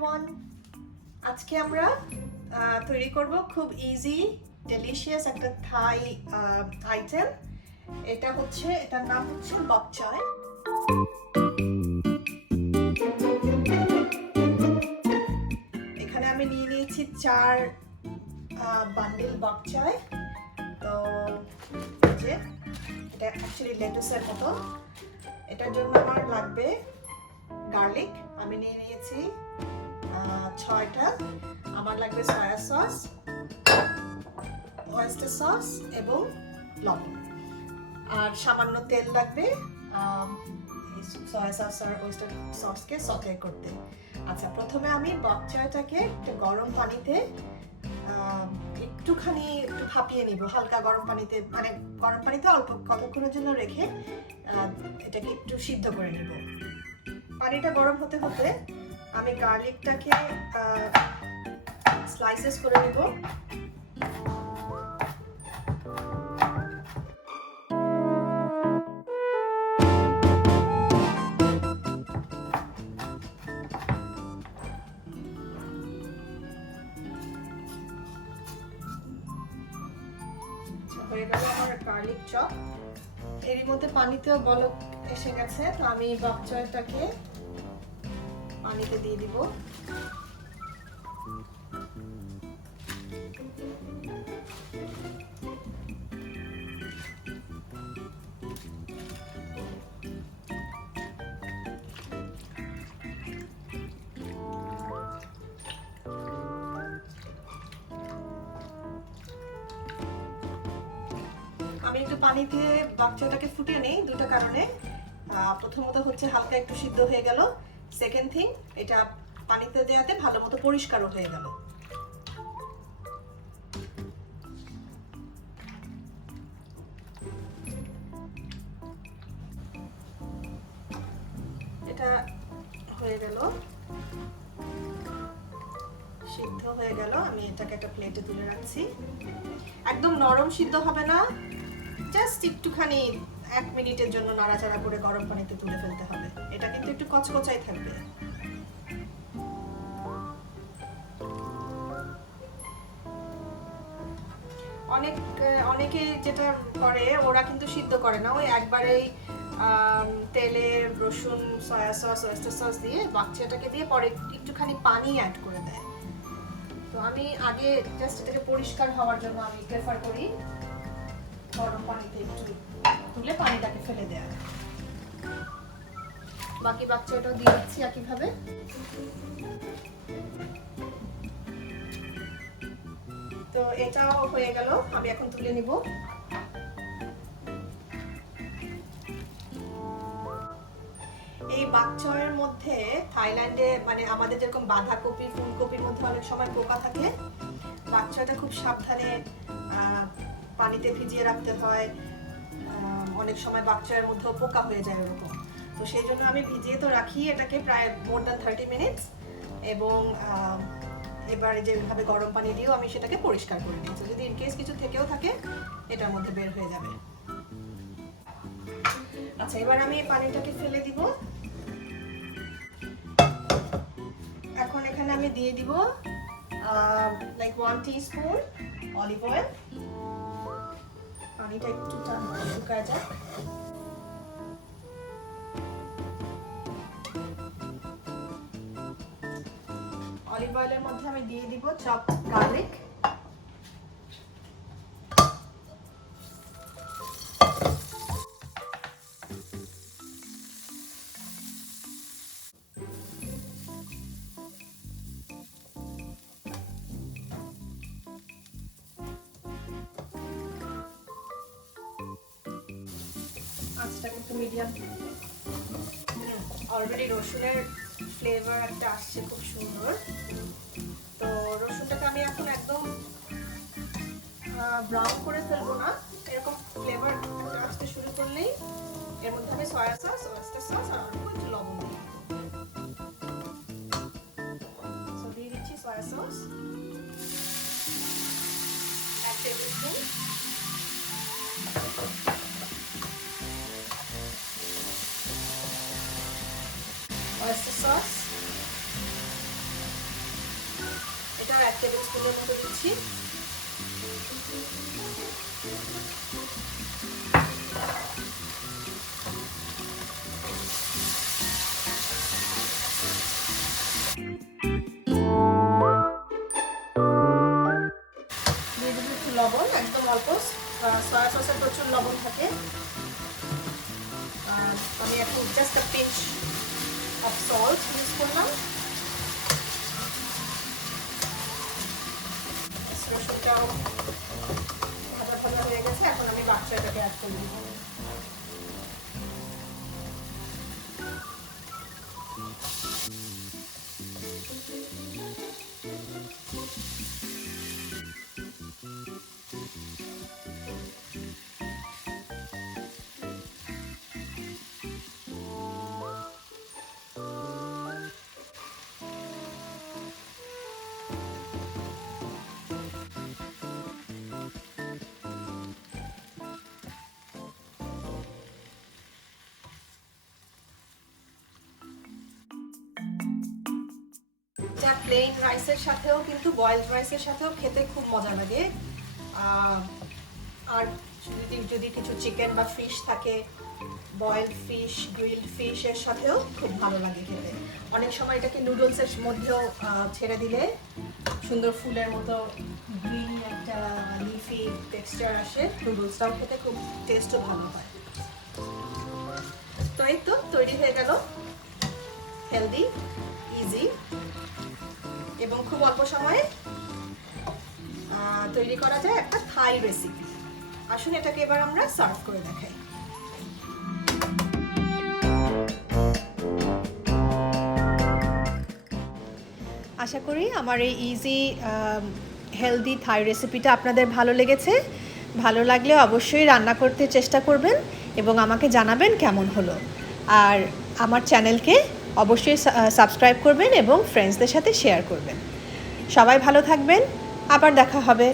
Everyone, আজকে আমরা তৈরি করব খুব ইজি ডেলিশিয়াস একটা থাই আইটেম। এটার নাম হচ্ছে বক চয়। এখানে আমি নিয়ে নিয়েছি 4 বান্ডিল বক চয়। তো যে এটা অ্যাকচুয়ালি লেটুসের মতো। এটার জন্য আমার লাগবে গার্লিক, আমি নিয়ে নিয়েছি 6টা। আমার লাগবে সয়া সস, ওয়েস্টার সস এবং লবণ, আর সামান্য তেল লাগবে সয়া সস আর ওয়েস্টার সসকে সটে করতে। আচ্ছা, প্রথমে আমি বক চয়টাকে একটা গরম পানিতে একটু ভাপিয়ে নিব, হালকা গরম পানিতে, মানে গরম পানিতে অল্প কতক্ষণের জন্য রেখে এটাকে একটু সিদ্ধ করে নিব। পানিটা গরম হতে হতে আমি গার্লিকটাকে স্লাইসেস করে নেব। হয়ে গেল আমার গার্লিক চপ। এরই মধ্যে পানিতেও বলক এসে গেছে, তো আমি বক চয়টাকে পানিতে দিয়ে দিব। আমি একটু পানিতে বক চয়টাকে ফুটিয়ে নেই দুটো কারণে। প্রথমত হচ্ছে হালকা একটু সিদ্ধ হয়ে গেল, সেকেন্ড থিং এটা পানিতে দেওয়াতে ভালো মতো পরিষ্কারও হয়ে গেল। এটা হয়ে গেল, সিদ্ধ হয়ে গেল। আমি এটাকে একটা প্লেটে তুলে রাখছি। একদম নরম সিদ্ধ হবে না, জাস্ট একটুখানি 1 মিনিটের জন্য নাড়াচাড়া করে গরম পানিতে তুলে ফেলতে হবে। এটা কিন্তু একটু কচকচাই থাকবে। অনেকে যেটা করে, ওরা কিন্তু সিদ্ধ করে না, ওই একবারেই তেলে রসুন, সয়া সস, ওয়েস্টার সস দিয়ে বক চয়টাকে দিয়ে পরে একটুখানি পানি অ্যাড করে দেয়। তো আমি আগে জাস্ট এটাকে পরিষ্কার হওয়ার জন্য আমি প্রেফার করি গরম পানিতে একটু তুলে পানিটাকে ফেলে দেয়া। বাকি বক চয়টাও দিয়ে দিচ্ছি একইভাবে। তো এটাও হয়ে গেল, আমি এখন তুলে নিব। এই বক চয়ের মধ্যে থাইল্যান্ডে, মানে আমাদের যেরকম বাঁধাকপি, ফুলকপির মধ্যে অনেক সময় পোকা থাকে, বক চয়টা খুব সাবধানে পানিতে ভিজিয়ে রাখতে হয়। অনেক সময় বক চয়ের মধ্যেও পোকা হয়ে যায় ওরকম। তো সেই জন্য আমি ভিজিয়ে তো রাখি এটাকে প্রায় মোর দ্যান 30 মিনিটস, এবং এবারে যেভাবে গরম পানি দিয়েও আমি সেটাকে পরিষ্কার করে নিই। তো যদি ইনকেস কিছু থেকেও থাকে এটার মধ্যে বের হয়ে যাবে। আচ্ছা, এবার আমি এই পানিটাকে ফেলে দিব। এখন এখানে আমি দিয়ে দিব লাইক 1 টিস্পুন অলিভ অয়েল। পানিটা একটু শুকায় যাক। অলিভ অয়েলের মধ্যে আমি দিয়ে দিব চপড গার্লিক। আঁচটাকে একটু মিডিয়াম। অলরেডি রসুনের ফ্লেভার একটা আসছে খুব সুন্দর। তো রসুনটাকে আমি এখন একদম ব্রাউন করে ফেলবো না, এরকম ফ্লেভার আসতে শুরু করলেই এর মধ্যে আমি সয়া সস, ওয়েস্টার সস আর একটু লবণ দিই। সো দিয়ে দিচ্ছি soya sauce 1 tablespoon, oyster sauce স্পুনের মতো দিচ্ছি। লবণ একদম অল্প, সয়া সসে প্রচুর লবণ থাকে। আমি একটু just a pinch of salt use করলাম। রসুনটাও ভাজা ভাজা হয়ে গেছে, এখন আমি বাক চয়টাকে অ্যাড করে দিব। যা প্লেন রাইসের সাথেও কিন্তু বয়েলড রাইসের সাথেও খেতে খুব মজা লাগে। আর যদি কিছু চিকেন বা ফিশ থাকে, বয়েলড ফিশ, গ্রিলড ফিশের সাথেও খুব ভালো লাগে খেতে। অনেক সময় এটাকে নুডলসের মধ্যেও ছেড়ে দিলে সুন্দর ফুলের মতো গ্রিন একটা লিফি টেক্সচার আসে, নুডলসটাও খেতে খুব টেস্টও ভালো হয়। তো এই তো তৈরি হয়ে গেল হেলদি, ইজি এবং খুব অল্প সময়ে তৈরি করা যায় একটা থাই রেসিপি। আসুন এটাকে এবার আমরা সার্ভ করে দেখাই। আশা করি আমার এই ইজি হেলদি থাই রেসিপিটা আপনাদের ভালো লেগেছে। ভালো লাগলে অবশ্যই রান্না করতে চেষ্টা করবেন এবং আমাকে জানাবেন কেমন হলো। আর আমার চ্যানেলকে অবশ্যই সাবস্ক্রাইব করবেন এবং ফ্রেন্ডসদের সাথে শেয়ার করবেন। সবাই ভালো থাকবেন, আবার দেখা হবে।